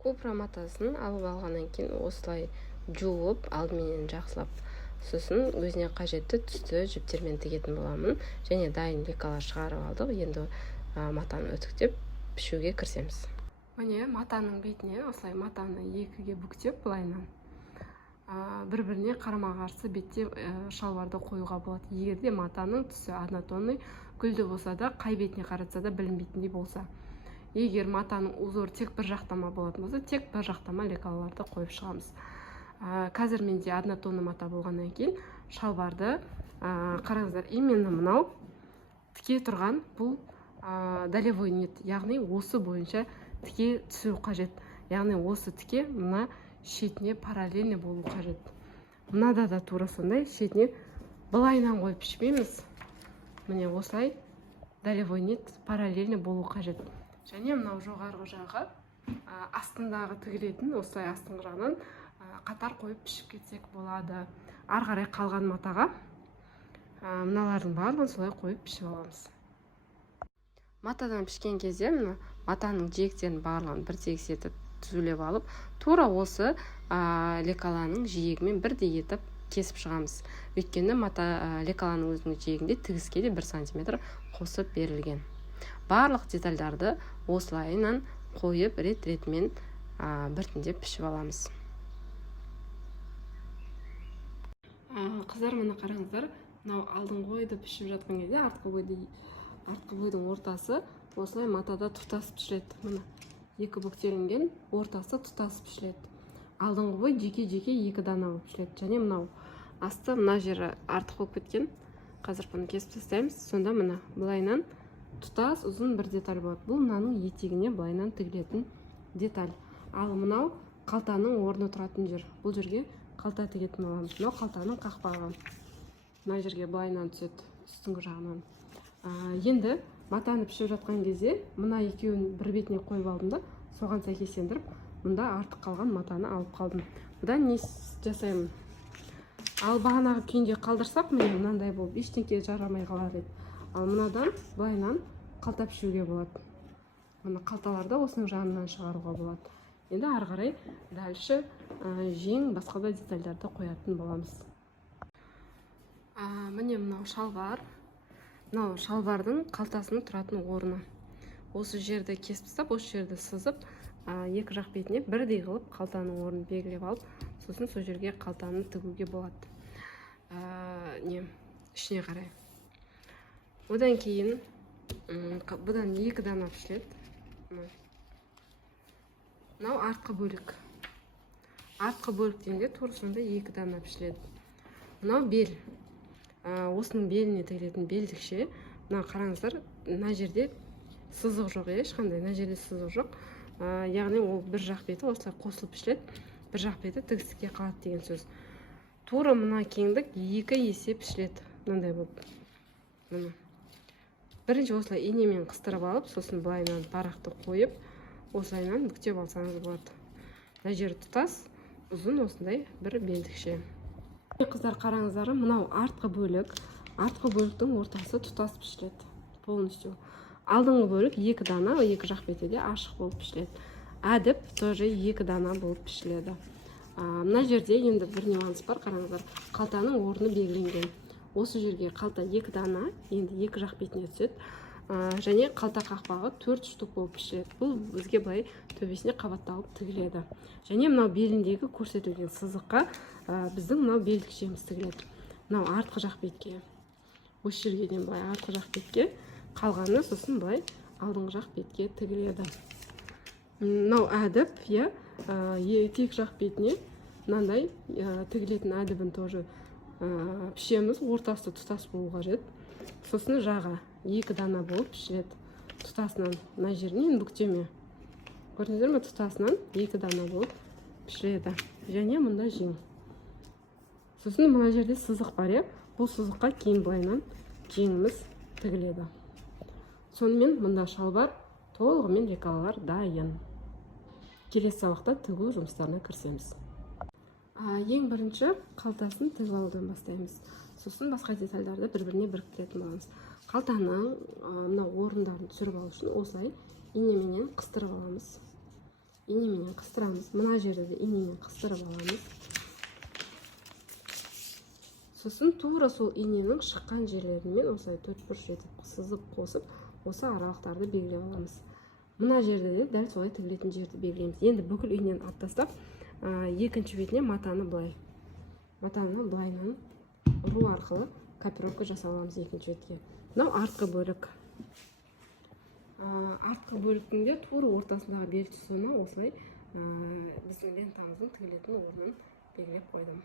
Купра матасын алып алғаннан кейін осылай жуып, алдыменен жақсылап, сосын өзіне қажетті түсті жіптермен тігетін боламын. Және дайын лекалар шығарып алдық. Енді матаны үтіктеп пішуге кірісеміз. Міне матаның бетіне осылай матаны екіге бүктеп былайынан бір-біріне қарама-қарсы бетте шалбарды қоюға болады. Егер де матаның түсі однотонный гүлді болса да, қай бетіне қаратса да білінбейтіндей болса. Егер матаның узоры тек бір жақтама болатын болса, тек бір жақтама лекаларды қойып шығамыз. Қазір менде однотонный мата болғаннан кейін шалбарды қараңыздар, именно мынау тіке тұрған бұл долевой нет, яғни осы бойынша тіке түсу қажет. Яғни осы тіке мына шетіне параллельно болу қажет. Мынада да тура сондай шетіне былайынан қойып пішпейміз. Міне осылай долевой нет параллельно болу қажет. Және мынау жоғарғы жағы астындағы тігілетін, осылай астыңғы жағынан қатар қойып пішіп кетсек болады. Ары қарай қалған матаға мыналардың барлығын солай қойып пішіп аламыз. Матадан пішкен кезде матаның жиектерін барлығын бір тегіс түзулеп алып, тура осы лекаланың жиегімен бірдей етіп кесіп шығамыз. Өйткені лекаланың өзінің жиегінде тігіске де 1 см қосып берілген. Барлық детальдарды осылайынан қойып рет-ретімен біртіндеп пішіп аламыз. Қыздар, мына қараңыздар, мынау алдыңғы ойды пішіп жатқан кезде артқы ойдың ортасы осылай матада тұтасып пішіледі. Мына екі бүктелінген ортасы тұтасып пішіледі. Алдыңғы ой жеке-жеке 2 дана болып пішіледі. Және мынау асты мына жері артық болып кеткен. Қазір бұны кесіп тастаймыз. Сонда мына былайынан тұтас ұзын бір деталь болады. Бұл мынаның етегіне былайынан тігілетін деталь. Ал мынау қалтаның орны тұратын жер. Бұл жерге қалта тігетін боламыз. Мынау қалтаның қақпағы. Мына жерге былайынан түседі, үстіңгі жағынан. Енді матаны пішіп жатқан кезде мына екеуін бір бетіне қойып алдым да, соған сәйкестендіріп, мұнда артық қалған матаны алып қалдым. Бұдан не жасаймын? Ал бағанағы күйінде қалдырсақ, міне мынандай болып ештеңеге жарамай қалады. Ал мынадан былайынан қалта пішуге болады. Мына қалталарды осының жанынан шығаруға болады. Енді ары қарай дальше жең басқа да детальдарды қоятын боламыз. Міне мынау шалбар. Мынау шалбардың қалтасының тұратын орны. Осы жерді кесіп тастап, осы жерді сызып, екі жақ бетіне бірдей қылып қалтаның орнын белгілеп алып, сосын сол жерге қалтаны тігуге болады. Ішіне қарай. Одан кейін бұдан 2 дана пішіледі. Мынау артқы бөлік. Артқы бөліктен де тура сондай 2 дана пішіледі. Мынау бел. Осының беліне тігілетін белдікше. Мына қараңыздар, мына жерде сызық жоқ, ешқандай мына жерде сызық жоқ. Яғни ол бір жақ беті осылай қосылып пішіледі, бір жақ беті тігістікке қалады деген сөз. Тура мына кеңдік 2 есе пішіледі. Мынандай болып. Бірінші осылай инемен қыстырып алып, сосын былайынан парақты қойып, осылайынан бүктеп алсаңыз болады. Мына жері тұтас, ұзын осындай бір белдікше. Қыздар, қараңыздар, мынау артқы бөлік. Артқы бөліктің ортасы тұтас пішіледі. Полностью. Алдыңғы бөлік 2 дана, 2 жақ бетіде ашық болып пішіледі. Әдіп тоже 2 дана болып пішіледі. Мына жерде енді бір нюанс бар, қараңыздар. Қалтаның орны белгіленген. Осы жерге қалта 2 дана, енді 2 жақ бетіне түседі. Және қалта қақпағы 4 штук болып пішіледі. Бұл бізге былай төбесіне қабатталып тігіледі. Және мынау беліндегі көрсетілген сызыққа біздің мынау белдікшеміз тігіледі. Мынау артқы жақ бетке. Осы жергеден былай артқы жақ бетке, қалғаны сосын былай алдыңғы жақ бетке тігіледі. Мынау әдіп, етек жақ бетіне мынандай тігілетін әдібін тоже пішеміз. Ортасы тұтас болу қажет. Сосын жағы 2 дана болып пішіледі. Тұтасынан мына жерінен бүктеме. Көрдіңіздер ме? Тұтасынан 2 дана болып пішіледі. Және мұнда жең. Сосын мына жерде сызық бар, бұл сызыққа кейін былайынан жеңіміз тігіледі. Сонымен мұнда шалбар толығымен лекалалар дайын. Келесі сабақта тігу жұмыстарына кірісеміз. Ең бірінші қалтасын тігіп алудан бастаймыз. Сосын басқа детальдарды бір-біріне біріктіретін боламыз. Қалтаның мына орындарын түсіріп алу үшін осылай инеменен қыстырып аламыз. инеменен қыстырамыз. Мына жерде де инемен қыстырып аламыз. Сосын тура сол иненің шыққан жерлерімен осылай төртбұрыш етіп сызып қосып, осы аралықтарды белгілеп аламыз. Мына жерде де дәл солай тігілетін жерді белгілейміз. Енді бүкіл инені алып тастап, екінші бетіне матаны былайынан ұру арқылы копировка жасап аламыз екінші бетке. Мынау артқы бөлік. Артқы бөліктің де тура ортасындағы бел тұсына осылай біздің лентамыздың тігілетін орнын белгілеп қойдым.